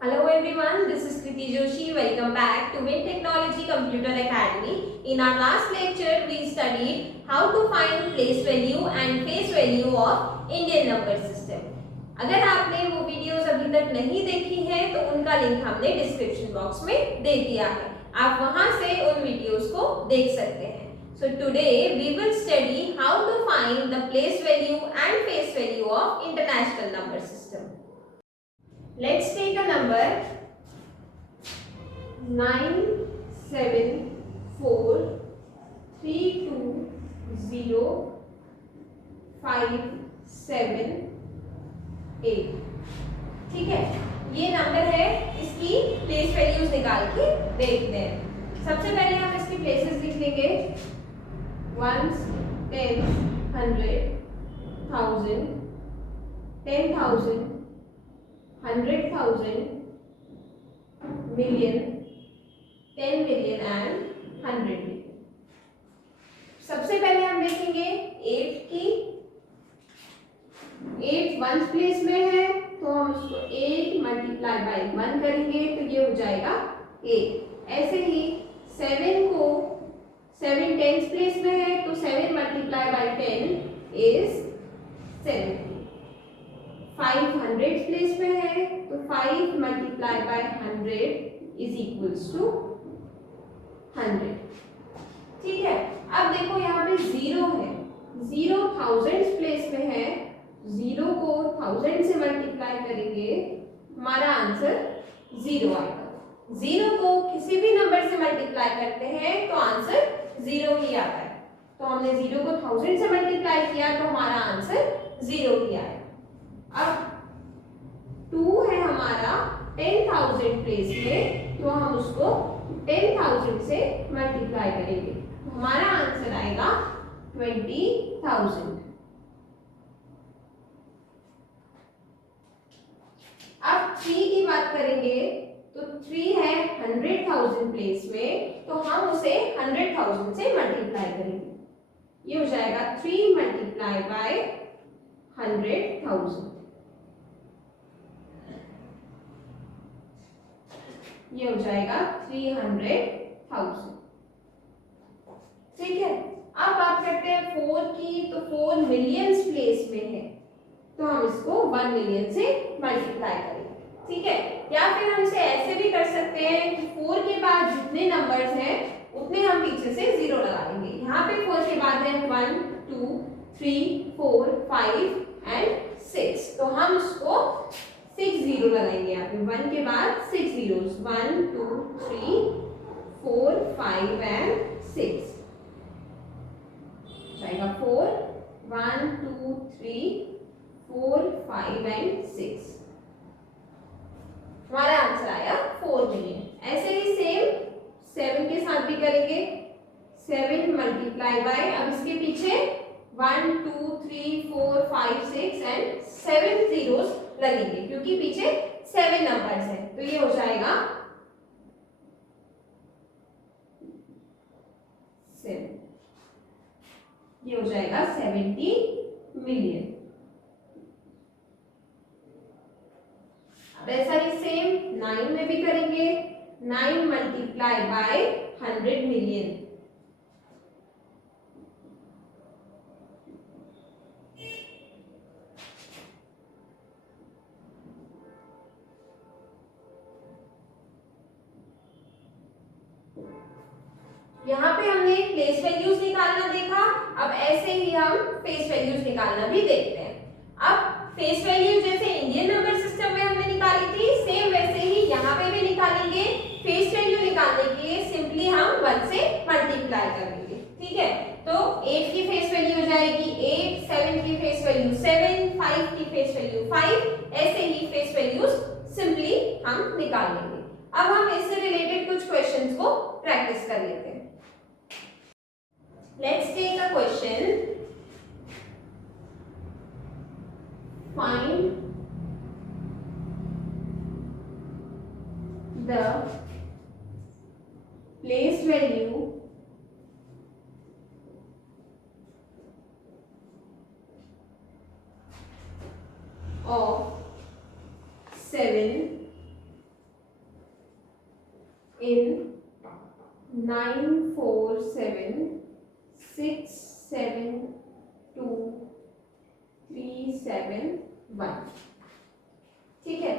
Hello everyone, this is Kriti Joshi. Welcome back to Win Technology Computer Academy. In our last lecture, we studied how to find place value and face value of Indian number system. अगर आपने वो videos अभी तक नहीं देखी हैं तो उनका लिंक हमने डिस्क्रिप्शन बॉक्स में दे दिया है, आप वहां से उन वीडियोस को देख सकते हैं. So today we will study how to find the place value and face value of international number system. Let's take a number 974320578. ठीक है, ये नंबर है, इसकी प्लेस वैल्यूज निकाल के देखते हैं. सबसे पहले हम इसकी प्लेसेस लिख लेंगे. Ones, tens, 100, 1000, 10,000, 100,000, million, 10 million and 100 million. सबसे पहले हम देखेंगे 8 की. 8 वंस प्लेस में है तो हम उसको 8 मल्टीप्लाई बाई 1 करेंगे तो ये हो जाएगा 8. ऐसे ही 7 को 7 टेंस प्लेस में है तो 7 multiply by 10 is 70. 5 hundred place में है तो 5 multiply by 100 is equals to 100. ठीक है, अब देखो यहाँ पे 0 है. 0 थाउजेंड्स प्लेस में है. 0 को 1000 से मल्टीप्लाई करेंगे, हमारा आंसर 0 आएगा. 0 को किसी भी नंबर से मल्टीप्लाई करते हैं तो आंसर 0 ही आता है. तो हमने 0 को 1000 से मल्टीप्लाई किया तो हमारा आंसर 0 ही आएगा. अब 2 है हमारा 10,000 प्लेस में तो हम उसको 10,000 से मल्टीप्लाई करेंगे तो हमारा आंसर आएगा 20,000. अब 3 की बात करेंगे तो 3 है 100,000 प्लेस में तो हम उसे 100,000 से मल्टीप्लाई करेंगे. ये हो जाएगा 3 मल्टीप्लाई बाय 100,000. ये हो जाएगा 300,000. ठीक है, अब बात करते हैं 4 की. तो 4 मिलियंस प्लेस में है तो हम इसको 1 मिलियन से मल्टीप्लाई करेंगे. ठीक है, या फिर हम इसे ऐसे भी कर सकते हैं कि 4 के बाद जितने नंबर्स हैं उतने हम पीछे से 0 लगा देंगे. यहाँ पे 4 के बाद है 1 2 3 4 5 एंड 6 तो हम उसको 6 0 लगाएंगे. यहाँ पे 1 के बाद 6 zeros 1 2 3 4 5 एंड 6 जाएगा 4 1 2 3 4 5 एंड 6. हमारा आंसर आया 4 मिलियन. ऐसे ही सेम 7 के साथ भी करेंगे. 7 मल्टीप्लाई बाय, अब इसके पीछे 1 2 3 4 5 6 एंड 7 zeros लगेंगे क्योंकि पीछे 7 नंबर्स हैं तो ये हो जाएगा 7. ये हो जाएगा 70 मिलियन. अब ऐसा ही सेम 9 में भी करेंगे. 9 मल्टीप्लाई बाय 100 मिलियन. यहाँ पे हमने प्लेस वैल्यूज निकालना देखा. अब ऐसे ही हम फेस वैल्यूज निकालना भी देखते हैं. अब फेस वैल्यूज जैसे इंडियन नंबर सिस्टम में हमने निकाली थी सेम वैसे ही यहाँ पे भी निकालेंगे. फेस वैल्यू निकालने के लिए सिंपली हम 1 से मल्टीप्लाई कर देंगे. ठीक है, तो 8 की फेस वैल्यू हो जाएगी 8, 7 की फेस वैल्यू 7, 5 की फेस वैल्यू 5. ऐसे ही फेस वैल्यूज सिंपली हम निकाल लेंगे. अब हम इससे रिलेटेड कुछ क्वेश्चंस को प्रैक्टिस कर लेते हैं. Let's take a question. Find the place value of 7, in 9 4 7 6 7 2 3 7 1। ठीक है,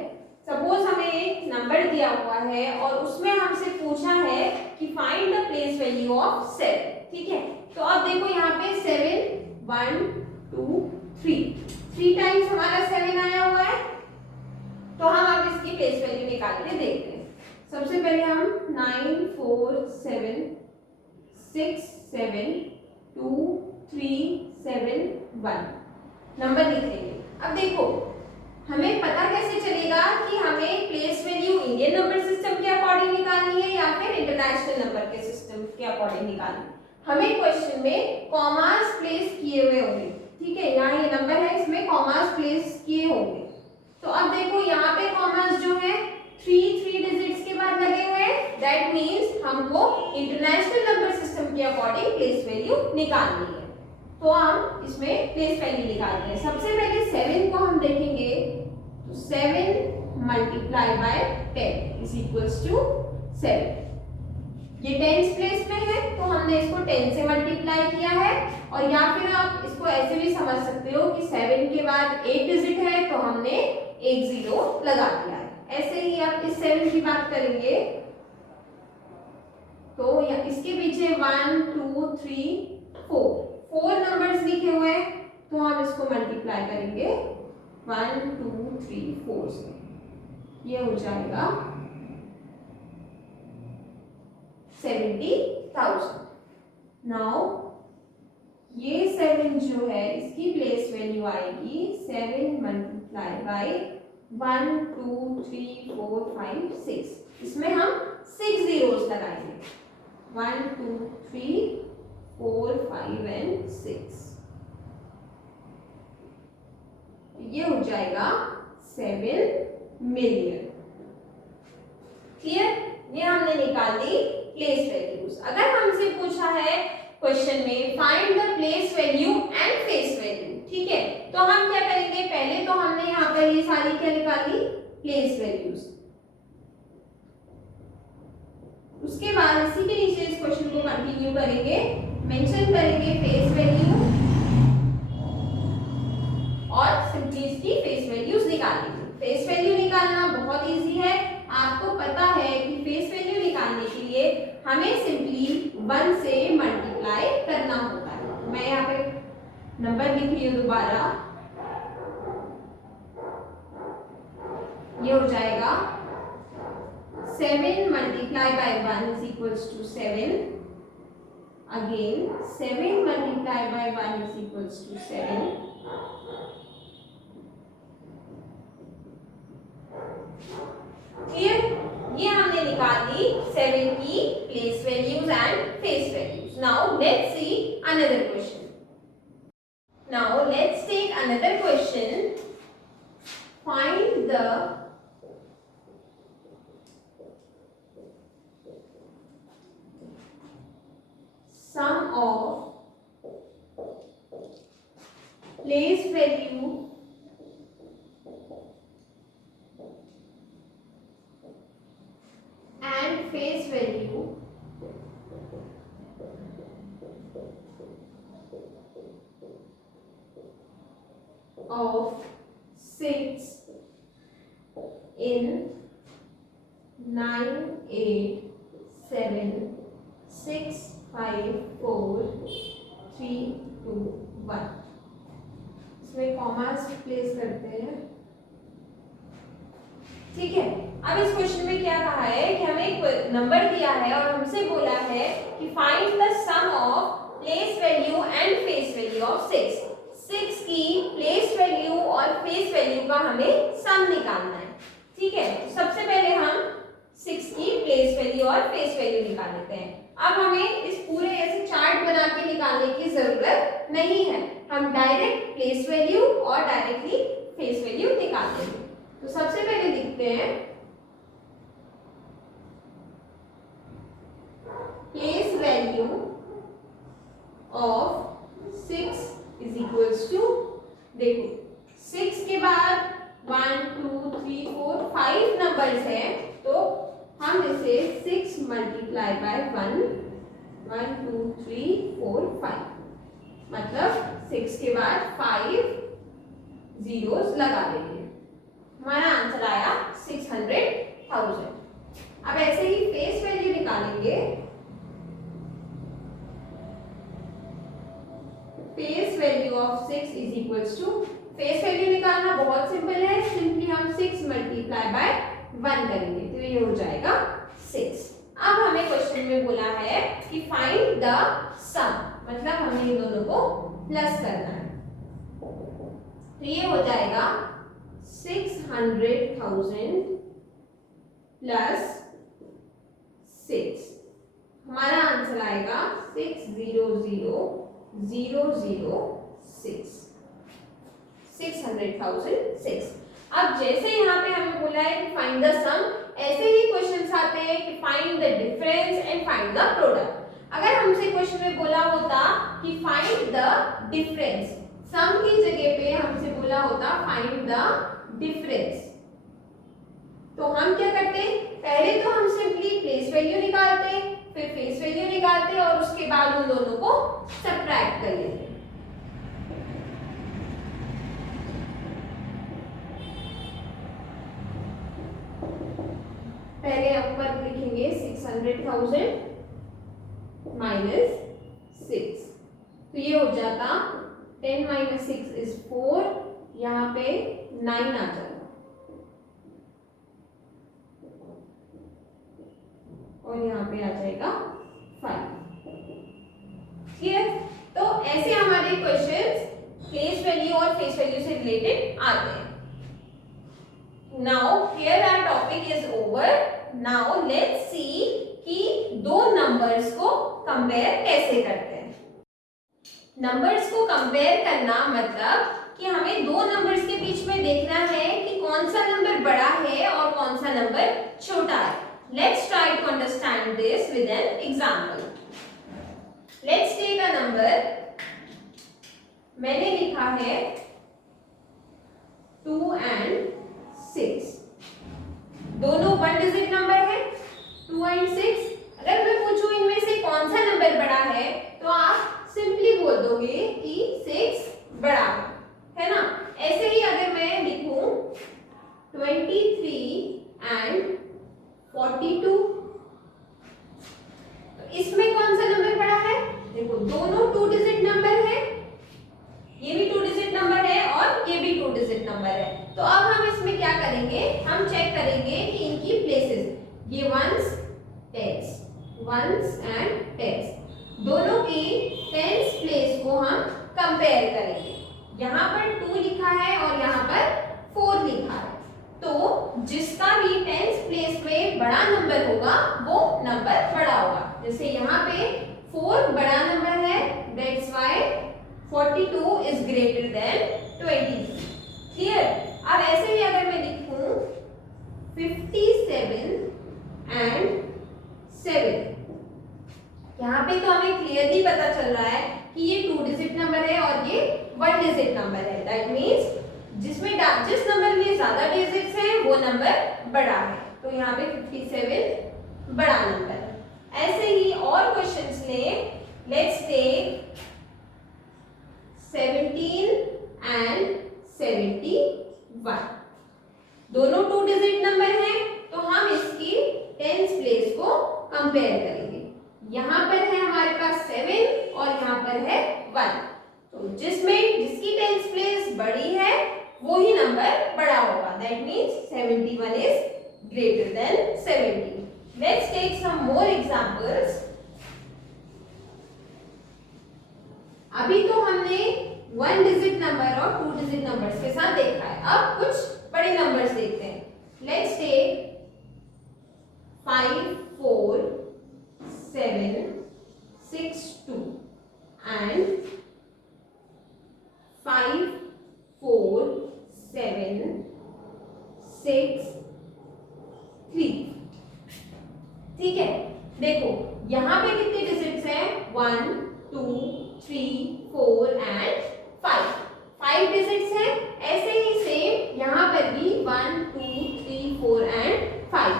सपोज हमें एक नंबर दिया हुआ है और उसमें हमसे पूछा है कि find the place value of 7। ठीक है, तो अब देखो यहाँ पे 7 1 2 3 टाइम्स हमारा 7 आया हुआ है, तो हम अब इसकी प्लेस वैल्यू निकाल के देखते हैं। सबसे पहले हम 9 4 7 6 7 2 3 7 1 नंबर लिख लेंगे। अब देखो हमें पता कैसे चलेगा कि हमें place value Indian number system के अकॉर्डिंग निकालनी है या फिर इंटरनेशनल नंबर के सिस्टम के अकॉर्डिंग निकालनी है। हमें क्वेश्चन में कॉमास प्लेस किए हुए होंगे। ठीक है, यहाँ ये नंबर है, इसमें कॉमास प्लेस किए होंगे। तो अब देखो यहाँ पे कॉमास जो है 3 डिजिट्स के बाद लगे हुए हैं, दैट मीन्स हमको इंटरनेशनल नंबर सिस्टम के अकॉर्डिंग प्लेस वैल्यू निकालनी है। तो हम इसमें प्लेस वैल्यू निकालते हैं। सबसे पहले 7 को हम देखेंगे, तो 7 multiply by 10 is equals to 7। ये 10th प्लेस में है तो हमने इसको 10 से मल्टीप्लाई किया है, और या फिर आप इसको ऐसे भी समझ सकते हो कि 7 के बाद 8 डिजिट है तो हमने एक 0 लगा दिया है। ऐसे ही आप इस 7 की बात करेंगे तो इसके पीछे 1 2 3 4 नंबर्स लिखे हुए हैं, तो हम इसको मल्टीप्लाई करेंगे 1 2 3 4 से, ये हो जाएगा 70,000। नाउ ये 7 जो है इसकी प्लेस वैल्यू आएगी 7 मल्टीप्लाई बाय 1 2 3 4 5 6। इसमें हम 6 zeros लगाएंगे, 1 2 3 4 5 and 6। ये हो जाएगा 7 मिलियन। क्लियर, ये हमने निकाल दी प्लेस वैल्यूज। अगर हमसे पूछा है क्वेश्चन में find the place value and face value, ठीक है, तो हम क्या करेंगे, पहले तो हमने यहाँ पर ये सारी क्या निकाली, प्लेस वैल्यूज। उसके बाद इसी के नीचे इस क्वेश्चन को कंटिन्यू करेंगे, मेंशन करेंगे फेस वैल्यू और सिंपली इसकी फेस वैल्यूज निकालेंगे। फेस वैल्यू निकालना बहुत इजी है, आपको पता है कि फेस वैल्यू निकालने के लिए हमें सिंपली 1 से मल्टीप्लाई करना होता है। मैं यहाँ पे नंबर लिख रही हूँ दोबारा, ये हो जाएगा 7 multiply by 1 is equals to 7। Again 7 multiply by 1 is equals to 7। Clear, ये हमने निकाल दी 7 की place values and face values. Now let's see another question. Now let's take another question. Find the sum of place value and face value of 6 in 9 8 7 6 5 4 3 2 1। इसमें commas place करते हैं। ठीक है, अब इस क्वेश्चन में क्या कहा है कि हमें एक नंबर दिया है और हमसे बोला है कि find the sum of place value and face value of 6। 6 की प्लेस वैल्यू और फेस वैल्यू का हमें सम निकालना है। ठीक है, सबसे पहले हम 6 की प्लेस वैल्यू और फेस वैल्यू निकाल लेते हैं। अब हमें इस पूरे ऐसे चार्ट बना के निकालने की जरूरत नहीं है, हम डायरेक्ट प्लेस वैल्यू और डायरेक्टली फेस वैल्यू निकाल देंगे। तो सबसे पहले लिखते हैं place value of 6 is equals to, देखो 6 के बाद 1 2 3 4 5 नंबर्स हैं, तो हम हम इसे 6 मल्टीप्लाई बाय 1, 1 2 3 4 5, मतलब 6 के बाद 5 जीरोस लगा देंगे, हमारा आंसर आया 600,000। अब ऐसे ही फेस वैल्यू निकालेंगे। Face value of 6 is equals to, face value निकालना बहुत सिंपल है, सिंपली हम 6 मल्टीप्लाई बाय 1 करेंगे तो ये हो जाएगा 6। अब हमें क्वेश्चन में बोला है कि फाइंड द सम, मतलब हमें इन दोनों को प्लस करना है, तो ये हो जाएगा 600,000 प्लस 6, हमारा आंसर आएगा 600,006, 600,006। अब जैसे यहाँ पे हमें बोला है कि फाइंड द सम, ऐसे ही क्वेश्चंस आते हैं कि find the difference and find the product. अगर हमसे क्वेश्चन में बोला होता कि फाइंड द डिफरेंस, सम की जगह पे हमसे बोला होता फाइंड द डिफरेंस, तो हम क्या करते, पहले तो हम सिंपली प्लेस वैल्यू निकालते, फिर फेस वैल्यू निकालते और उसके बाद उन दोनों को सब्ट्रैक्ट कर लेते। पहले ऊपर लिखेंगे 600,000 माइनस 6, तो ये हो जाता 10 माइनस 6 इज 4, यहाँ पे 9 आ जाता और यहाँ पे आ जाएगा 5। क्लियर? तो ऐसे हमारे क्वेश्चंस प्लेस वैल्यू और फेस वैल्यू से रिलेटेड आते हैं। Now here our topic is over. Now let's see कि दो नंबर्स को कंपेयर कैसे करते हैं। नंबर्स को कंपेयर करना मतलब कि हमें दो नंबर्स के बीच में देखना है कि कौन सा नंबर बड़ा है और कौन सा नंबर छोटा है। Let's try to understand this with an example. Let's take a number. मैंने लिखा है 2 and 6, दोनों 1 डिजिट नंबर है 2 and 6। अगर मैं पूछूं इनमें से कौन सा नंबर बड़ा है तो आप सिंपली बोल दोगे कि 6 बड़ा है ना। ऐसे ही अगर मैं लिखूं 23 and 42, तो इसमें कौन सा नंबर बड़ा है, देखो दोनों 2 डिजिट नंबर है, ये भी 2 डिजिट नंबर है और ये भी 2 डिजिट नंबर है। तो अब हम इसमें क्या करेंगे, हम चेक करेंगे कि इनकी प्लेसेस, ये वंस एंड टेंस, दोनों की टेंस प्लेस को हम कंपेयर करेंगे। यहाँ पर 2 लिखा है और यहाँ पर 4 लिखा है, तो जिसका भी टेंस प्लेस पे बड़ा नंबर होगा वो नंबर बड़ा होगा। जैसे यहाँ पे 4 बड़ा नंबर है, that's why 42 is greater then 23। Clear? अब ऐसे ही अगर मैं लिखूं 57 and 7, यहाँ पे तो हमें क्लियरली पता चल रहा है कि ये 2 डिजिट नंबर है और ये 1 डिजिट नंबर है। दैट मीन्स जिस नंबर में ज्यादा डिजिट्स हैं वो नंबर बड़ा है, तो यहाँ पे 57 बड़ा नंबर है। ऐसे ही और क्वेश्चंस लें, लेट्स टेक 17 and 71, दोनों 2 डिजिट नंबर हैं, तो हम इसकी टेंस प्लेस को कंपेयर करेंगे। यहाँ पर है हमारे पास 7 और यहाँ पर है 1, तो जिसकी टेंस प्लेस बड़ी है वो ही नंबर बड़ा होगा। That means 71 is greater than 70। Let's take some more examples. अभी तो हमने 1 डिजिट नंबर और 2 डिजिट नंबर्स के साथ देखा है, अब कुछ बड़े नंबर्स देखते हैं। Let's take 5 4 7 6 2 and 5 4 7 6 3। ठीक है, देखो यहाँ पे कितने डिजिट्स हैं, 1 2 3 4 एंड 5 डिजिट्स हैं। ऐसे ही सेम यहाँ पर भी 1 2 3 4 एंड 5,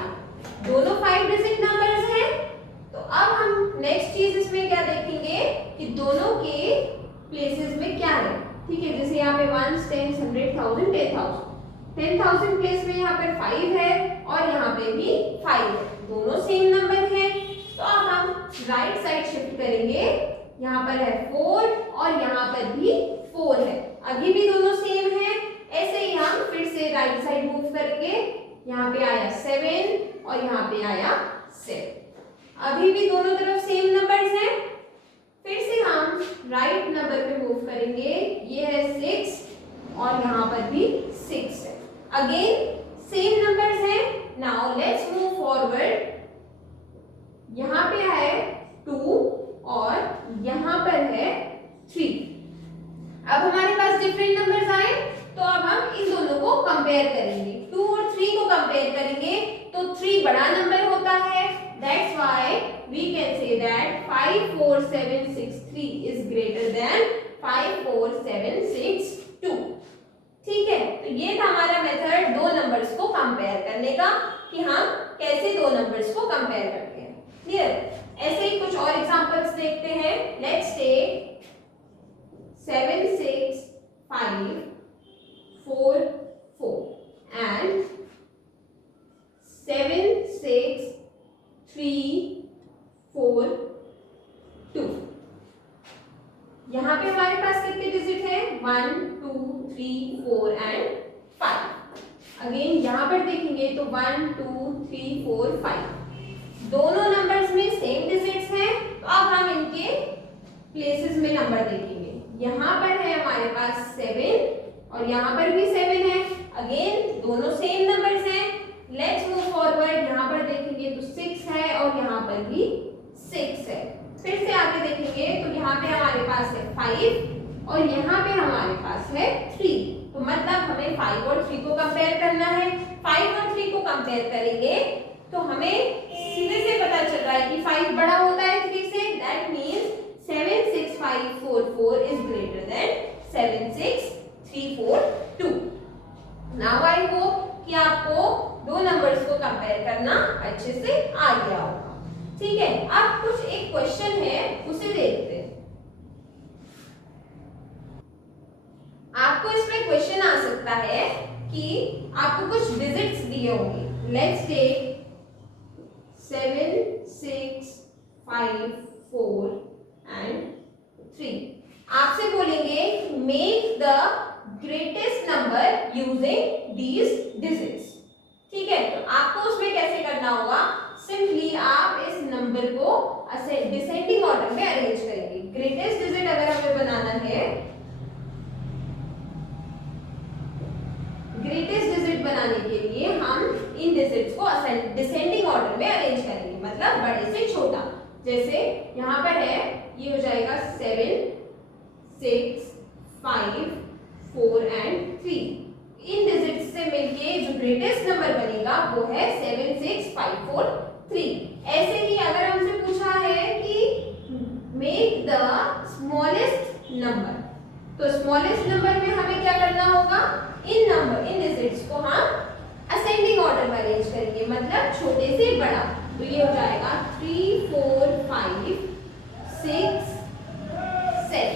दोनों 5 डिजिट यहाँ पर 5 है और यहाँ पे भी 5 है, दोनों सेम नंबर है। तो अब हम राइट साइड शिफ्ट करेंगे, यहाँ पर है 4 और यहाँ पर भी 4 है, अभी भी दोनों सेम है। ऐसे ही हम फिर से राइट साइड मूव करेंगे, यहाँ पे आया 7 और यहाँ पे आया 7, अभी भी दोनों तरफ सेम नंबर्स हैं। फिर से हम राइट नंबर पे मूव करेंगे, ये है 6 और यहाँ पर भी 6 है, अगेन सेम नंबर्स हैं। नाउ लेट्स मूव फॉरवर्ड, यहाँ पे है 2 और यहाँ पर है 3। अब हमारे पास डिफरेंट नंबर्स आए, तो अब हम इन दोनों को कंपेयर करेंगे, 2 और 3 को कंपेयर करेंगे तो 3 बड़ा नंबर होता है, that's why we can say that 5 4 7 6 3 is greater than 5 4 7 6 2। ठीक है, तो ये था हमारा मेथड दो नंबर्स को कंपेयर करने का कि हम कैसे दो नंबर्स को कंपेयर करते हैं। क्लियर? ऐसे ही कुछ और एग्जांपल्स देखते हैं। Let's take 7 6 5 4 4 and 7 6 3 4 2। यहाँ पे हमारे पास कितने डिजिट है? 1 2 3 4 एंड 5। अगेन यहाँ पर देखेंगे तो 1 2 3 4 5 दोनों नंबर्स में सेम डिजिट्स हैं। तो अब हम इनके प्लेसेस में नंबर देखेंगे। यहाँ पर है हमारे पास 7 और यहाँ पर भी 7 है, अगेन दोनों सेम नंबर्स हैं। लेट्स मूव फॉरवर्ड, यहाँ पर देखेंगे तो 6 है और यहाँ पर भी 6 है। फिर से आगे देखेंगे तो यहाँ पे हमारे पास है 5 और यहाँ पे हमारे पास है 3। तो मतलब हमें 5 और 3 को कंपेयर करना है। 5 और 3 को कंपेयर करेंगे तो हमें सीधे से पता चल रहा है कि 5 बड़ा होता है 3 से, that means 7 6 5 4 4 is greater then 7 6 3 4 2। Now I hope कि आपको दो नंबर्स को कंपेयर करना अच्छे से आ गया होगा। ठीक है, अब कुछ एक क्वेश्चन है उसे देखते हैं। आपको इसमें क्वेश्चन आ सकता है कि आपको कुछ डिजिट्स दिए होंगे। Let's take 7 6 5 4 and 3। आपसे बोलेंगे make the greatest number using these digits. ठीक है, तो आपको उसमें कैसे करना होगा? सिंपली आप इस नंबर को डिसेंडिंग ऑर्डर में अरेंज करेंगे। ग्रेटेस्ट डिजिट अगर हमें बनाना है, ग्रेटेस्ट डिजिट बनाने के लिए हम इन डिजिट्स को डिसेंडिंग ऑर्डर में अरेंज करेंगे, मतलब बड़े से छोटा। जैसे यहाँ पर है, ये हो जाएगा 7 6 5 4 एंड 3। इन डिजिट्स से मिलके जो ग्रेटेस्ट नंबर बनेगा वो है 7 6 5 4 3। ऐसे ही अगर हमसे पूछा है कि मेक द स्मॉलेस्ट नंबर, तो स्मॉलेस्ट नंबर में हमें क्या करना होगा? इन डिजिट्स को हम असेंडिंग ऑर्डर में अरेंज करेंगे, मतलब छोटे से बड़ा। तो ये हो जाएगा 3 4 5 6 7।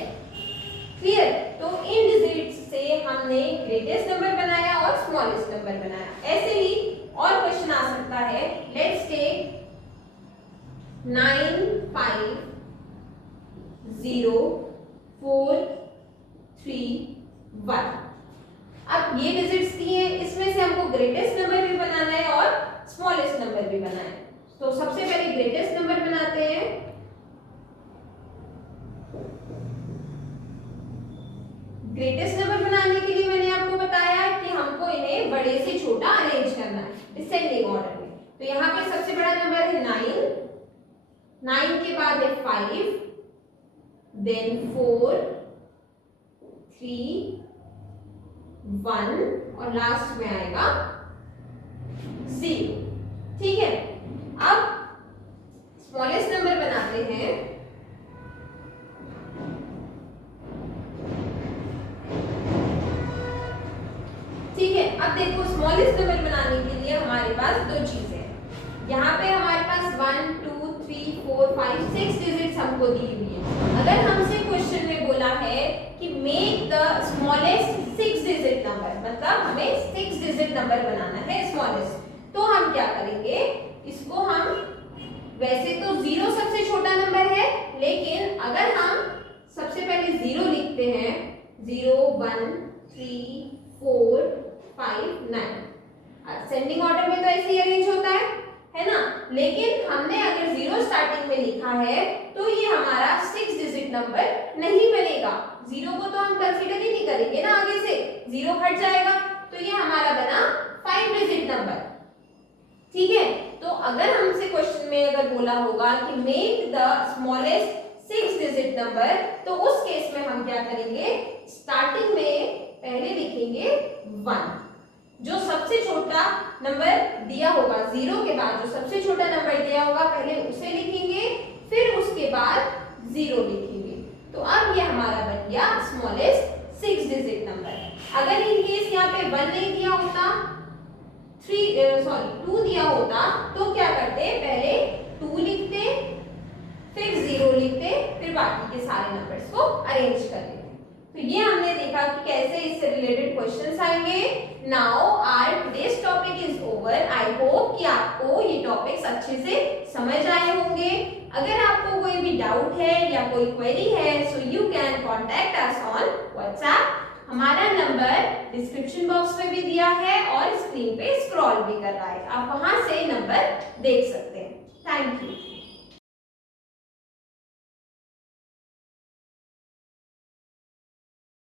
क्लियर? तो इन डिजिट्स से हमने ग्रेटेस्ट नंबर बनाया और स्मॉलेस्ट नंबर बनाया। ऐसे ही और क्वेश्चन आ सकता है। Let's take 9 5 0 4 3 1। अब ये डिजिट्स दिए हैं, इसमें से हमको ग्रेटेस्ट नंबर भी बनाना है और स्मॉलेस्ट नंबर भी बनाना है। तो सबसे पहले ग्रेटेस्ट नंबर बनाते हैं। ग्रेटेस्ट नंबर बनाने के लिए मैंने आपको बताया कि हमको इन्हें बड़े से छोटा अरेंज करना है डिसेंडिंग ऑर्डर में। तो यहाँ पे सबसे बड़ा नंबर है 9, 9 के बाद है 5, देन 4 3 1 और लास्ट में आएगा 0। ठीक है, अब स्मॉलेस्ट नंबर बनाते हैं। ठीक है, अब देखो स्मॉलेस्ट नंबर बनाने के लिए हमारे पास दो चीजें हैं। यहाँ पे हमारे पास 1 2 3 4 5 6 डिजिट्स हमको दी हुई है। अगर हमसे क्वेश्चन में बोला है कि make the smallest 6 digit number, मतलब हमें 6 डिजिट नंबर बनाना है स्मॉलेस्ट। तो हम क्या करेंगे, इसको हम, वैसे तो 0 सबसे छोटा नंबर है, लेकिन अगर हम सबसे पहले 0 लिखते हैं, 0 1 3 4 5 9, असेंडिंग ऑर्डर में तो ऐसे ही अरेंज होता है ना। लेकिन हमने अगर 0 स्टार्टिंग में लिखा है तो ये हमारा 6 डिजिट नंबर नहीं बनेगा। 0 को तो हम कंसीडर ही नहीं करेंगे ना, आगे से 0 हट जाएगा, तो ये हमारा बना 5 डिजिट नंबर। ठीक है, तो अगर हमसे क्वेश्चन में अगर बोला होगा कि make the smallest 6 digit number, तो उस केस में हम क्या करेंगे, स्टार्टिंग में पहले लिखेंगे 1, जो सबसे छोटा नंबर दिया होगा 0 के बाद जो सबसे छोटा नंबर दिया होगा पहले उसे लिखेंगे, फिर उसके बाद 0 लिखेंगे। तो अब ये हमारा बन गया स्मॉलेस्ट 6 डिजिट नंबर। अगर इन केस यहाँ पे 1 नहीं दिया होता, 2 दिया होता, तो क्या करते, पहले 2 लिखते, फिर 0 लिखते, फिर बाकी के सारे नंबर्स को अरेंज कर लेते। तो ये हमने देखा कि कैसे इससे रिलेटेड क्वेश्चंस आएंगे। Now our today's topic is over. I hope कि आपको ये टॉपिक्स अच्छे से समझ आए होंगे। अगर आपको कोई भी डाउट है या कोई क्वेरी है, so you can contact us on WhatsApp. हमारा नंबर डिस्क्रिप्शन बॉक्स में भी दिया है और स्क्रीन पे स्क्रॉल भी कर रहा है, आप वहां से नंबर देख सकते हैं। Thank you.